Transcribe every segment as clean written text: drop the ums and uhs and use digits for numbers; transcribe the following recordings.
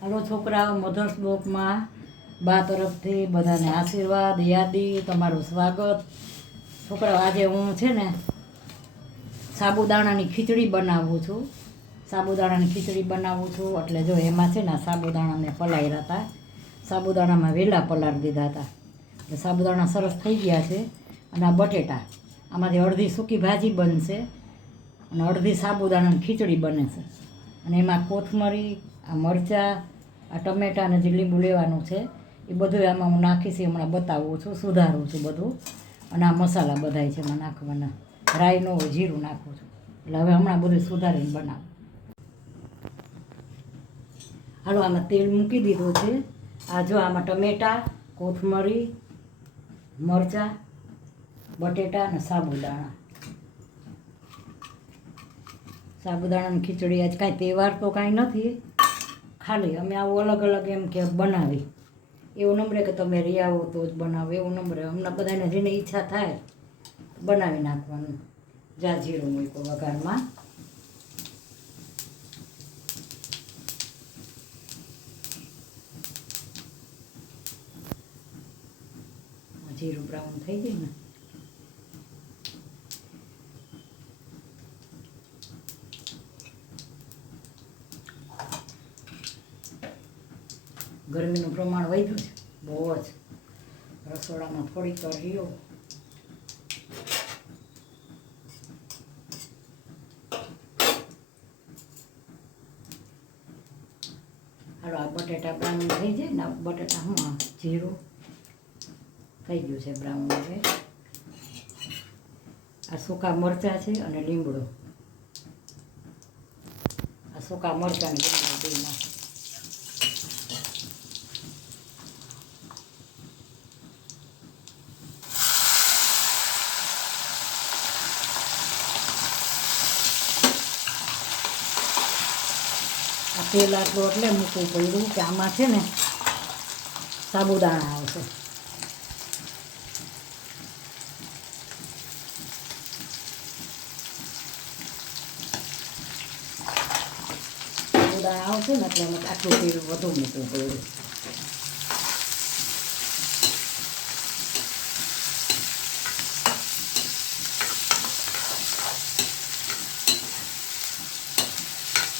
હાલો છોકરાઓ, મધર્સ બ્લોકમાં બા તરફથી બધાને આશીર્વાદ, યાદી, તમારું સ્વાગત. છોકરાઓ, આજે હું છે ને સાબુદાણાની ખીચડી બનાવું છું. સાબુદાણાની ખીચડી બનાવું છું એટલે જો એમાં છે ને સાબુદાણાને પલાળ્યા હતા. સાબુદાણામાં વહેલા પલાળી દીધા હતા. એટલે સાબુદાણા સરસ થઈ ગયા છે. અને આ બટેટા, આમાંથી અડધી સૂકી ભાજી બનશે અને અડધી સાબુદાણાની ખીચડી બને છે. અને એમાં કોથમરી, આ મરચાં, આ ટમેટાં અને જે લીંબુ લેવાનું છે એ બધું આમાં હું નાખીશ. હમણાં બતાવું છું, સુધારું છું બધું. અને આ મસાલા બધાય છે એમાં નાખવાના. રાઈ ન હોય, જીરું નાખું છું. એટલે હવે હમણાં બધું સુધારીને બનાવું. હાલો, આમાં તેલ મૂકી દીધું છે. આ જો આમાં ટમેટાં, કોથમરી, મરચાં, બટેટા અને સાબુદાણા. સાબુદાણાની ખીચડી આજ કાંઈ તહેવાર તો કાંઈ નથી, ખાલી અમે આવું અલગ અલગ એમ કે બનાવી. એવું નંબરે કે તમે રી આવો તો જ બનાવો, એવું નંબરે હમણાં બધાને જેને ઈચ્છા થાય બનાવી નાખવાનું. જા જીરું મૂક્યું વઘારમાં. જીરું બ્રાઉન થઈ જાય ને ગરમીનું પ્રમાણ વધ્યું છે બહુ જ. રસોડામાં થોડીક વાર રહ્યો. હાલો, આ બટેટા બ્રાઉન થઈ જાય ને, બટેટા હું જીરું થઈ ગયું છે બ્રાઉન. હવે આ સૂકા મરચાં છે અને લીમડો. આ સૂકા મરચાં ને લીમડો દઈ નાખો. આ તેલ આટલું એટલે મૂકવું પડ્યું કે આમાં છે ને સાબુદાણા આવશે. સાબુદાણા આવશે ને એટલે આટલું તેલ વધુ મૂકવું પડ્યું.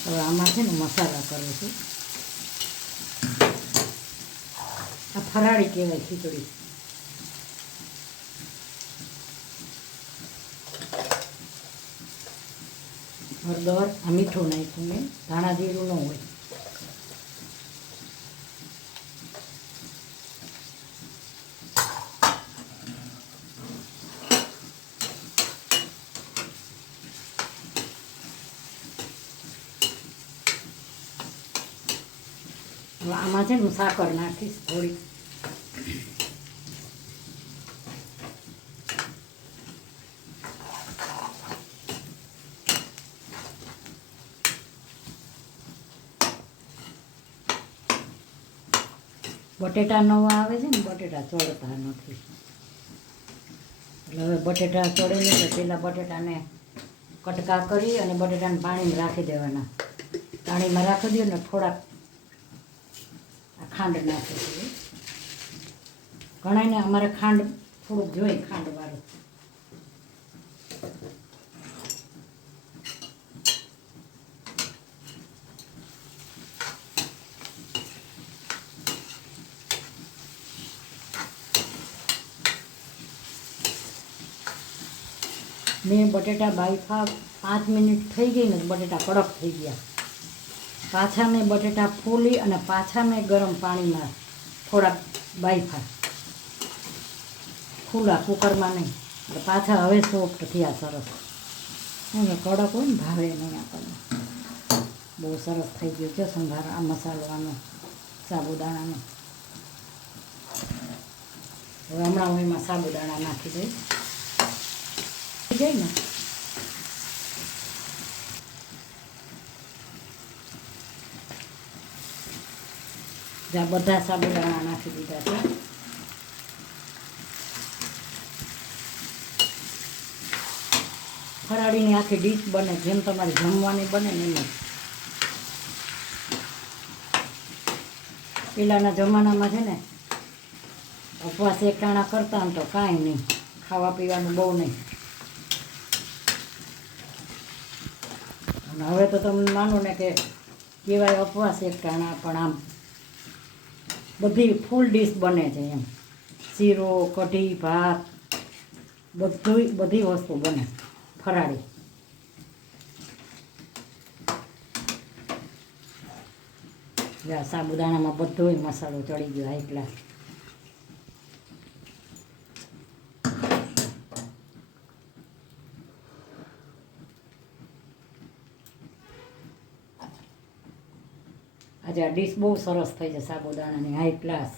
હવે આમાં છે ને મસાલા કરું છું. આ ફરાળી કહેવાય ખીચડી. હળદર, આ મીઠું નાખ્યું મેં, ધાણા જીરું ન હોય. હવે આમાં છે ને હું સાકર નાખીશ થોડી. બટેટા નવા આવે છે ને, બટેટા ચડતા નથી. એટલે હવે બટેટા ચડે નહીં એટલે પહેલાં બટેટાને કટકા કરી અને બટેટાને પાણીમાં રાખી દેવાના. પાણીમાં રાખી દો ને થોડાક ખાંડ નાખી દઈએ. ઘણાને અમારે ખાંડ થોડુંક જોઈએ, ખાંડવાળું. મેં બટેટા બાફા 5 મિનિટ થઈ ગઈ ને, બટેટા કડક થઈ ગયા. પાછા મેં બટેટા ફોલી અને પાછા મેં ગરમ પાણીમાં થોડાક બાફા, ખુલ્લા કુકરમાં નહીં. એટલે પાછા હવે સોફ્ટ થયા સરસ. એને કડક હોય ને ભાવે નહીં આપણને. બહુ સરસ થઈ ગયું છે સંભાર. આ મસાલો આનો સાબુદાણાનો. હવે હમણાં હું એમાં સાબુદાણા નાખી દઈશ. થઈ જાય ને જ્યાં બધા સાબુદાણા નાખી દીધા છે. ફરાળીની આખી ડીશ બને, જેમ તમારે જમવાની બને ને એમ. પહેલાંના જમાનામાં છે ને ઉપવાસ એક ટાણા કરતા ને તો કાંઈ નહીં, ખાવા પીવાનું બહુ નહીં. અને હવે તો તમે માનો ને કે કહેવાય ઉપવાસ એક ટાણા, પણ આમ બધી ફૂલ ડીશ બને છે એમ. શીરો, કઢી, ભાત, બધી વસ્તુ બને ફરાળી. સાબુદાણામાં બધોય મસાલો ચડી ગયો હાઈ ક્લાસ. આજે આ ડીશ બહુ સરસ થઈ છે સાબુદાણાની, હાઈ ક્લાસ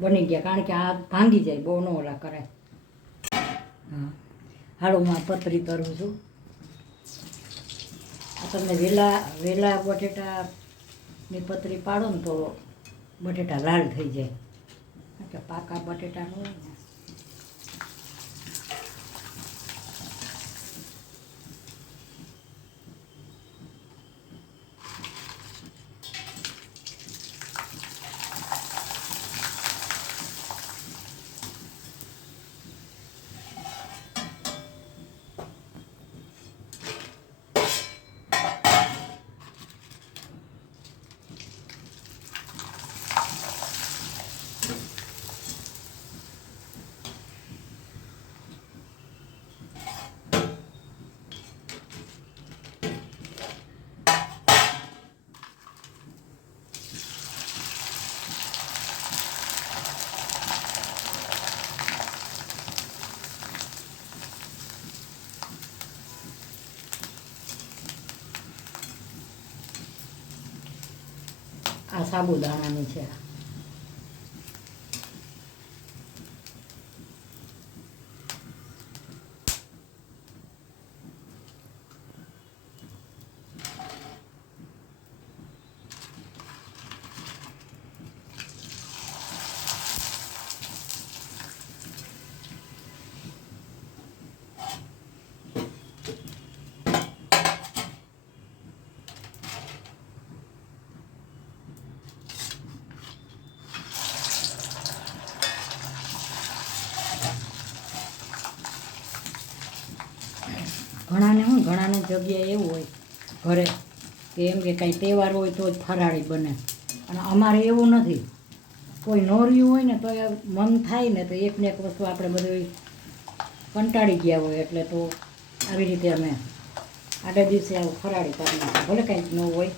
બની ગયા. કારણ કે આ ભાંગી જાય, બહુ ન ઓલા કરે. હા, હાળુમાં પતરી તરું છું. આ તમને વેલા બટેટાની પતરી પાડો ને તો બટેટા લાલ થઈ જાય, કે પાકા બટેટા હોય ને. આ સાબુદાણાની છે. ઘણાને જગ્યાએ એવું હોય ઘરે કે એમ કે કાંઈ તહેવાર હોય તો જ ફરાળી બને, અને અમારે એવું નથી. કોઈ નોર્યું હોય ને તો એ મન થાય ને તો એકને એક વસ્તુ આપણે બધું કંટાળી ગયા હોય, એટલે તો આવી રીતે અમે આડા દિવસે આવું ફરાળી કરી નાખીએ, ભલે કાંઈક ન હોય.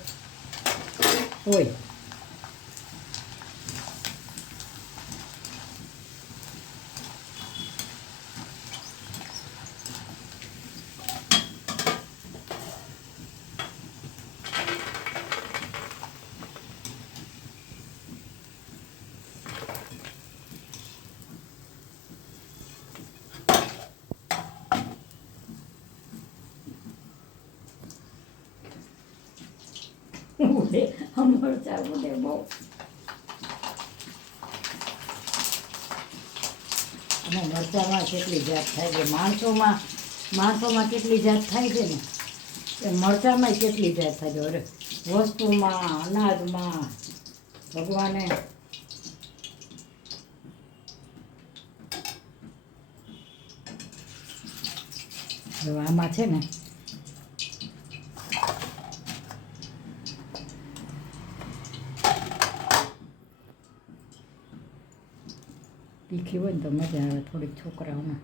મરચા ઉડે બહુ. અને મરચામાં કેટલી જાત થાય છે, માણસોમાં કેટલી જાત થાય છે ને, એ મરચામાં કેટલી જાત થાય છે. અરે વસ્તુમાં, અનાજમાં ભગવાને આમાં છે ને તીખી હોય ને તો મજા આવે થોડીક છોકરાઓને.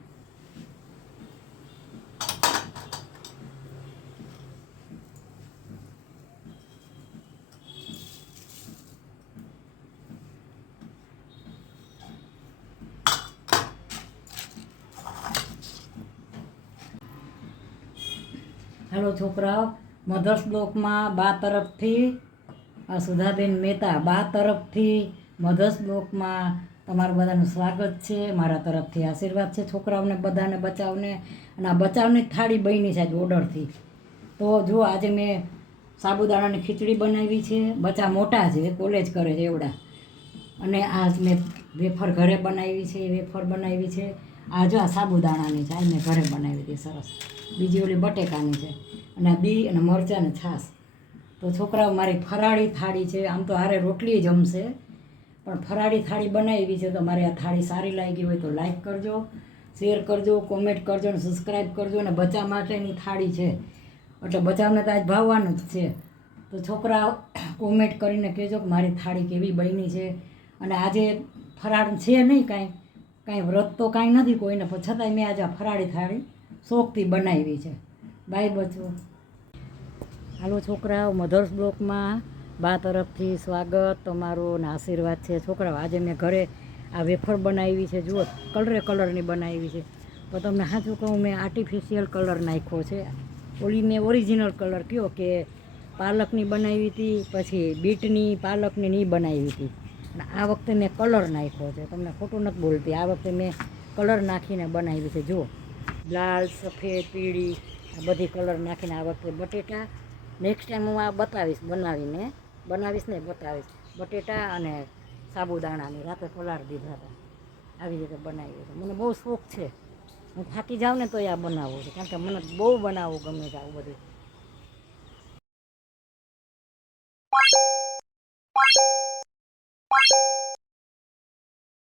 હેલો છોકરાઓ, મધર્સ બ્લોકમાં બા તરફથી સુધાબેન મહેતા બા તરફથી મધર્સ બ્લોકમાં તમારું બધાનું સ્વાગત છે. મારા તરફથી આશીર્વાદ છે છોકરાઓને બધાને, બચાવને. અને આ બચાવની થાળી બની છે આજ ઓર્ડરથી. તો જો આજે મેં સાબુદાણાની ખીચડી બનાવી છે. બચા મોટા છે, કોલેજ કરે છે એવડા. અને આ મેં વેફર ઘરે બનાવી છે. આ જો આ સાબુદાણાની છે, આ મેં ઘરે બનાવી હતી સરસ. બીજી ઓલી બટેકાની છે. અને આ બી અને મરચાં અને છાશ. તો છોકરાઓ મારી ફરાળી થાળી છે. આમ તો હારે રોટલી જમશે, પણ ફરાળી થાળી બનાવી છે. તો મારે આ થાળી સારી લાગી હોય તો લાઈક કરજો, શેર કરજો, કોમેન્ટ કરજો અને સબસ્ક્રાઈબ કરજો. અને બચા માટેની થાળી છે એટલે બચાવને તો આજ ભાવવાનું જ છે. તો છોકરા કોમેન્ટ કરીને કહેજો કે મારી થાળી કેવી બની છે. અને આજે ફરાળ છે નહીં કાંઈ વ્રત તો કાંઈ નથી કોઈને, પણ છતાંય મેં આજે ફરાળી થાળી શોખથી બનાવી છે. બાય બચો. હાલો છોકરાઓ, મધર્સ બ્લોકમાં બા તરફથી સ્વાગત તમારું અને આશીર્વાદ છે. છોકરાઓ આજે મેં ઘરે આ વેફર બનાવી છે, જુઓ કલરની બનાવી છે. તો તમને સાચું કહું, મેં આર્ટિફિશિયલ કલર નાખ્યો છે. ઓલી મેં ઓરિજિનલ કલર કયો કે પાલકની બનાવી હતી, પછી બીટની પાલકની નહીં બનાવી હતી. અને આ વખતે મેં કલર નાખ્યો છે, તમને ખોટું નથી બોલતી. આ વખતે મેં કલર નાખીને બનાવી છે. જુઓ લાલ, સફેદ, પીળી આ બધી કલર નાખીને આ વખતે બટેટા. નેક્સ્ટ ટાઈમ હું આ બનાવીશ ને બતાવીશ. બટેટા અને સાબુદાણાની રાતે પલાળી દીધા હતા, આવી રીતે બનાવી છે. મને બહુ શોખ છે, હું થાકી જાઉં ને તો આ બનાવું છું, કારણ કે મને બહુ બનાવવું ગમે છે આવું બધું.